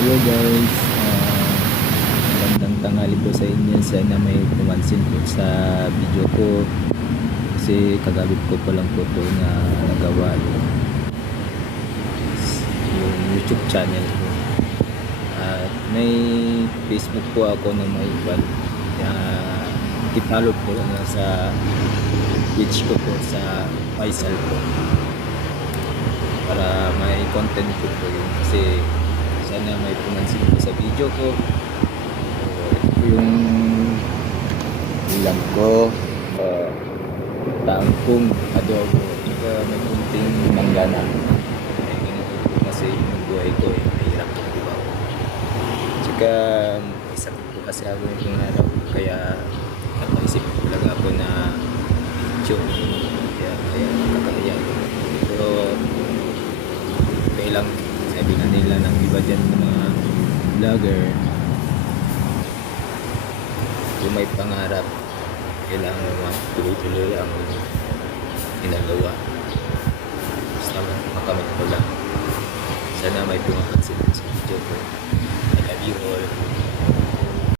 Hello guys, magandang tanghali po sa inyo. Sana may pumansin po sa video ko kasi kagabit ko pa lang po ito na nagawa yung YouTube channel ko. At may Facebook po ako na may iwan. Kipalo po na sa page ko po sa Faisal po para may content ko po yun kasi sana may pumansin po sa video ko. Ito yung ulam ko, tangkong adobo, tsaka may kunting manggana. Kasi yung buhay ko mahirap po, diba? Tsaka may sakit po kasi ako yung araw, kaya napaisip ko lang ako na video, kaya nakakaya. Pero okay lang, sabi na nila ng iba dyan ng mga vlogger, kung may pangarap kailangan naman tuloy-tuloy ang ginagawa. Basta makamit ko lang. Sana may pumapansin sa video ko. I love you all.